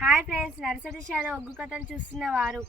Hi friends, nursery shallow ఒగ్గు కథలు చూస్తున్నవారు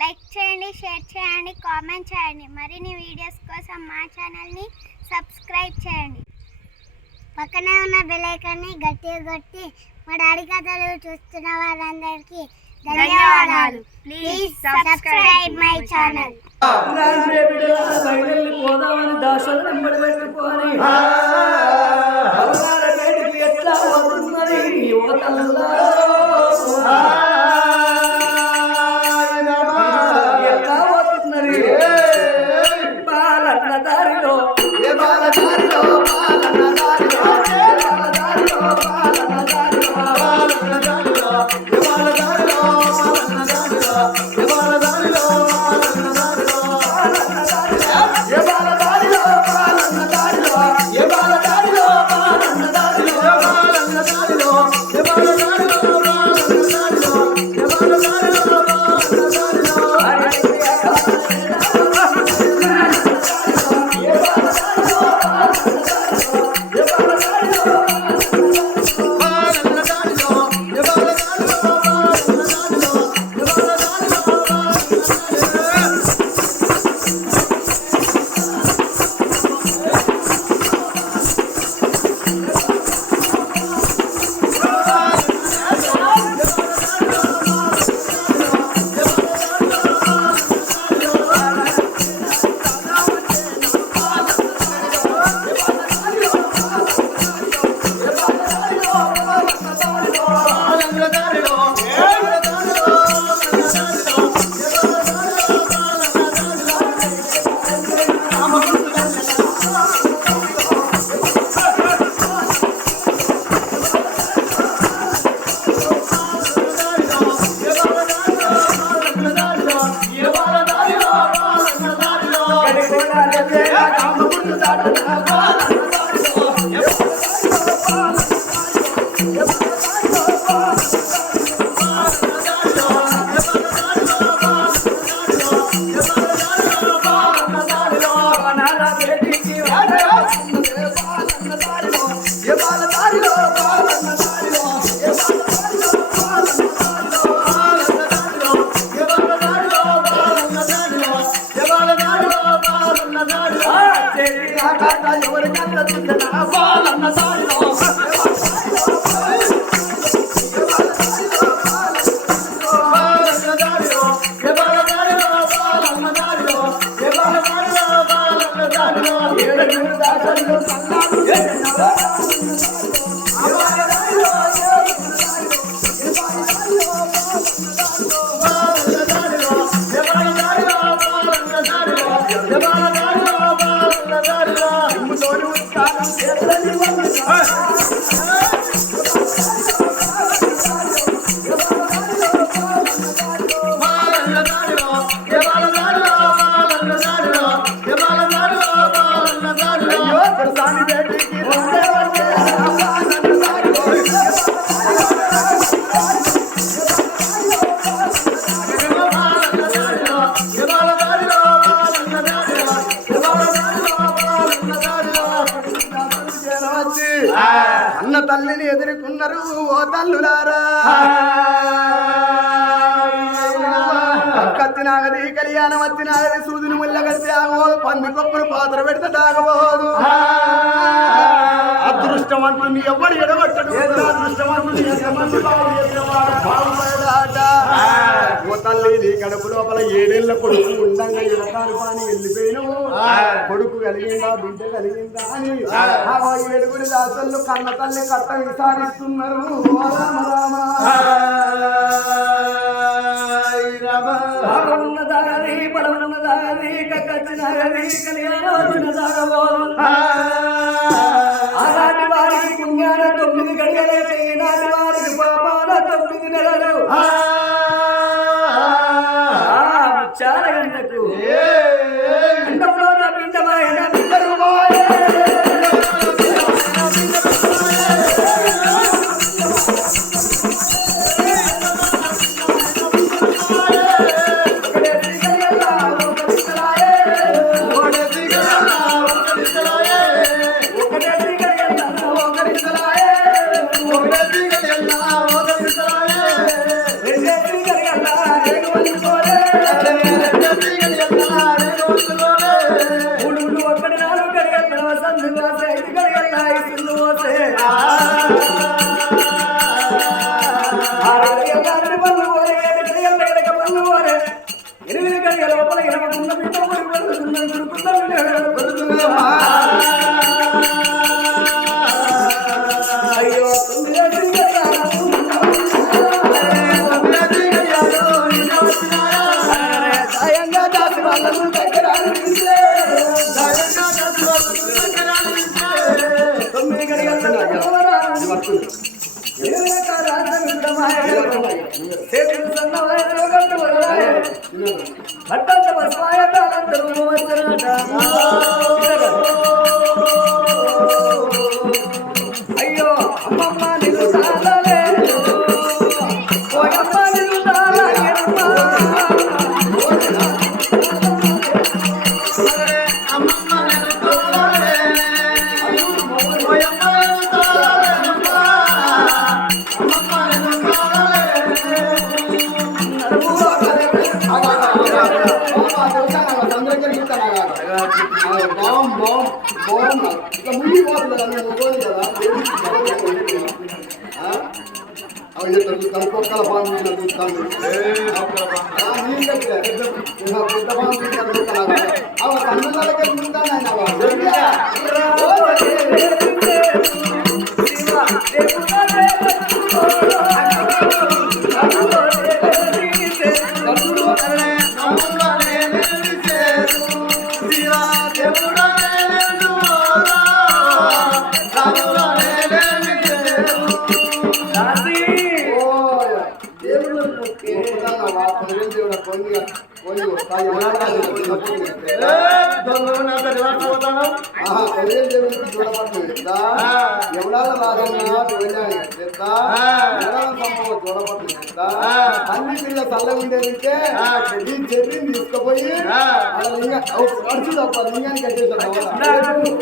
like చేయండి, share చేయండి, కామెంట్ చేయండి. మరిన్ని వీడియోస్ కోసం మా ఛానల్ని సబ్స్క్రైబ్ చేయండి. పక్కనే ఉన్న బెల్ ఐకాన్ని గట్టిగా కొట్టి మా డాడీ కథలు చూస్తున్న వారందరికీ ధన్యవాదాలు. Please subscribe my channel. అన్న తల్లిని ఎదుర్కొన్నారు ఓ తల్లులారా. కత్తినాగది కళ్యాణం వచ్చినాగది సూదిని ముళ్ళ కలిసి ఆగబోదు, పంది కొప్పును పాత్ర పెడితే తాగబోదు. అదృష్టవంతుని ఎవరు ఎడగొట్టడు, అదృష్టవంతుని బాగుపడదాట. ఓ తల్లి నీ కడుపు లోపల 7 ఏళ్ల కొడుకు ఉండంగా ఎడతాను పాని వెళ్ళిపోయిను. కొడుకు కలిగిందా బిడ్డ కలిగిందా అని 7 దాసళ్ళు కన్న తల్లి కట్ట విసారిస్తున్నారు. ఉన్నదాగది బలమున్నదాగది కచ్చినగది కళ్యాణం వచ్చినదాగబోదు. ఆనాటి వారికి పుణ్యాల 9 గడియలే, ఈనాటి వారికి పాపాల 9 నెలలు. చాలా గంటకు అండంలో పిండమైన బిడ్డలు ఒకటే ఉన్న బిడ్డ అయ్యో సాయంగా దాసి వాళ్ళను దగ్గర తొమ్మిది గడిగలు అయ్యో అమ్మమ్మ నిలుతాలే ఓయమ్మ నిలుతాలే కనుకొక్కల పాము చూస్తాను పెద్ద పాము కన్నులకి ఎవడాల రాజన్నా అన్ని పిల్ల తల్ల ఉండేదికే ఈ చెర్రీని తీసుకుపోయి లింగ అడుచు తప్ప లింగాన్ని కట్టేశాడు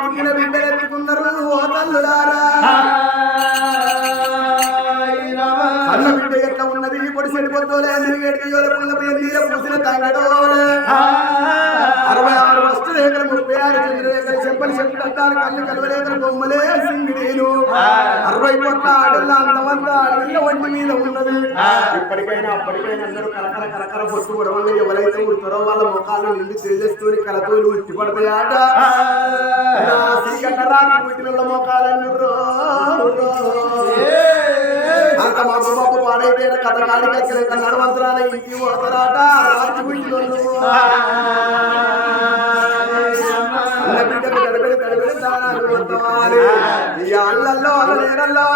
పుట్టిన బిడ్డలు ఎత్తుకున్నారు ఓ తల్లులారా అన్న బిడ్డ ఎట్లా ఉన్నది పొడి చెడిపోతోలే నీరేడికి నీళ్ళ పూసిన తంగడోలే 66 వస్తు రేఖలు 36 చంద్రరేఖలు చెంపలు చెట్టాలు కళ్ళు కలవరేఖలు బొమ్మలే సింగిడీలు 60 కోట్ల ఆడల అంతమంతా అడవిల ఒంటి మీద ఉన్నది ఇప్పటికైనా అప్పటికైనా అందరూ కరకర కరకర పొట్టు పొడవలు ఎవరైతే ఉడతారో వాళ్ళ ముఖాలు నిండి తేజస్తూని కలతోలు ఉట్టి పడతాయాట రాత్రి పుట్టిన మొఖాలన్నీ అంత మా బాబు పాడైతే కథ కాడికి నడవంతరాల ఇంటి పోతారాట రాత్రి పుట్టిన అల్లల్లో అల్ల నేరల్లో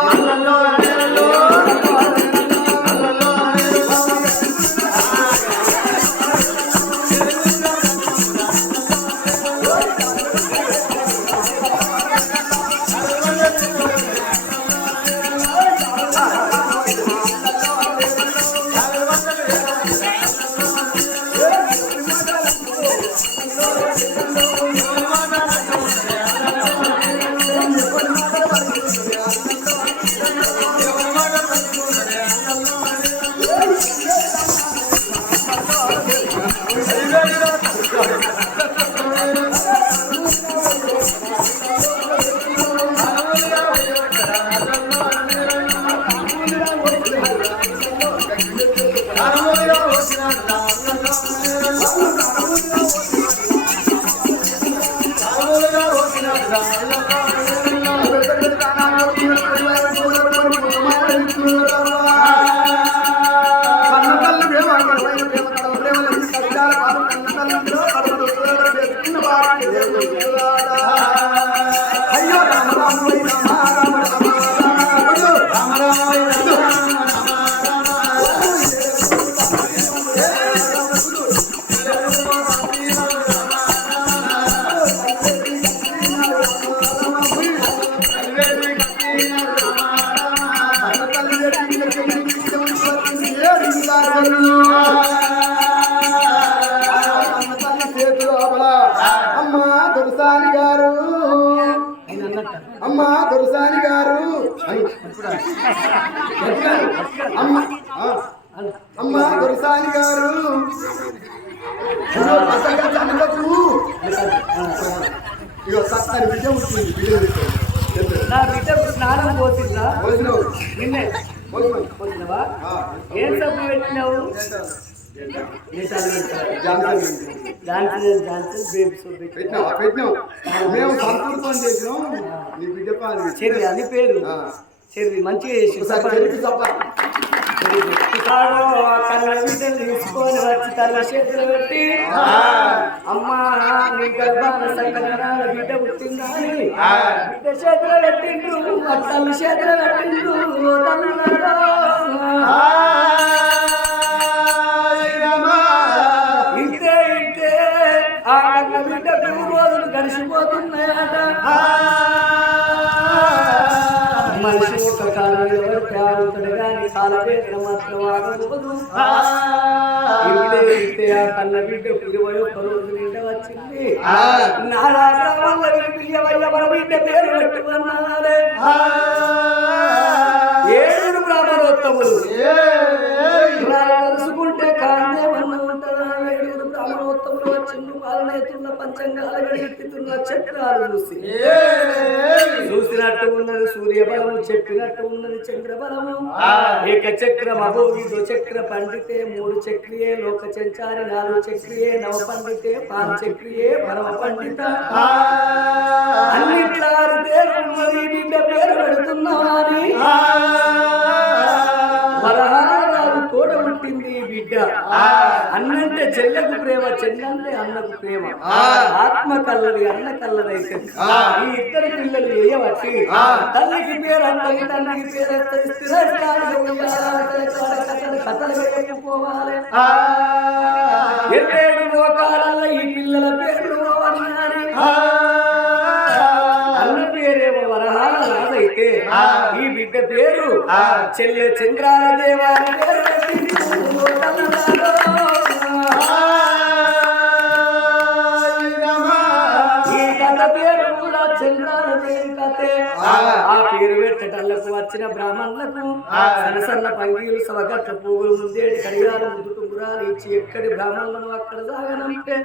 అయ్యో రామ రామ రామ రామ అమ్మా దొరసాని గారు అమ్మా దొరసాని గారు అమ్మా దొరసాని గారు ఇగో సత్తాని బిడ్డ ఉంటుంది బిడ్డ నా బిడ్డకు స్నానం పోతుందా నిన్నే పోతున్నావా పోతున్నావా ఏం సబ్బు పెట్టినావు పెట్టినావు మేము సంతూర్పం చేసినాం నీ బిడ్డ పాలు చెర్రి అని పేరు చెర్రి మంచిగా చేసి కళ్ళ బిడ్డలు తీసుకొని వచ్చి తన చేతులు పెట్టి అమ్మా నీ గర్భాన సకలనాల బిడ్డ పుట్టిందా బిడ్డ చేతులు పెట్టిండ్రు తల్లి చేతులు పెట్టిండ్రు ఇంతే ఇంతే ఆ కళ్ళ బిడ్డకు రోజులు గడిచిపోతున్నాయట మనిషి ఒక కాలం ఎవరు ప్రాణుతాడు కానీ కాలవేదన మాత్రం ఆగదు ఇంతే ఆ కళ్ళ బిడ్డ 21 రోజు నిండా వచ్చింది నారా వల్ల పిల్లవయ్య మన బిడ్డ పేరు పెట్టుకున్నారే 7 బ్రాహ్మణోత్తములు తెలుసుకుంటే కాందేమన్నా ఉంటుందా 7 బ్రాహ్మణోత్తములు వచ్చింది పాలనేతున్న పంచంగాల గడిపెత్తున్న చక్రాలు చూసినట్టు ఉన్నది సూర్యబలము చెప్పినట్టు ఉన్నది చంద్రబలము ఏక చక్రం అభోగిదో చక్ర పండితే 3 చక్రియే లోక సంచారి 4 చక్రియే నవ పండితే 5 చక్రియే పరమ పండిత అన్నిట్లా ఉన్నది బిడ్డ పేరు పెడుతున్నామని పదహారాలు తోడ పుట్టింది బిడ్డ అన్నంటే చెల్లెకు ప్రేమ చెల్లంటే అన్నకు ప్రేమ ఆత్మ కల్లది అన్న కల్లదైతే ఈ ఇద్దరు పిల్లలు వేయబట్టి తల్లికి పేరు అన్నది తండ్రికి పేరు కథలు వేయకపోవాలి 7 లోకాలలో ఈ పిల్లల పేర్లు అన్న పేరేమో వరహాల రాదైతే ఈ బిడ్డ పేరు చెల్లె చంద్రాల దేవాల పేరు ఈ కథ పేరు కూడా చంద్రాల దేవి కథే ఆ పేరు పెట్టటల్లకు వచ్చిన బ్రాహ్మణులకు సన్న సన్న పంగీలు సవగట్ల పువ్వులు ముందేటి కడియాలు ముందు కుంగురాలు ఇచ్చి ఎక్కడి బ్రాహ్మణులను అక్కడ సాగనంటే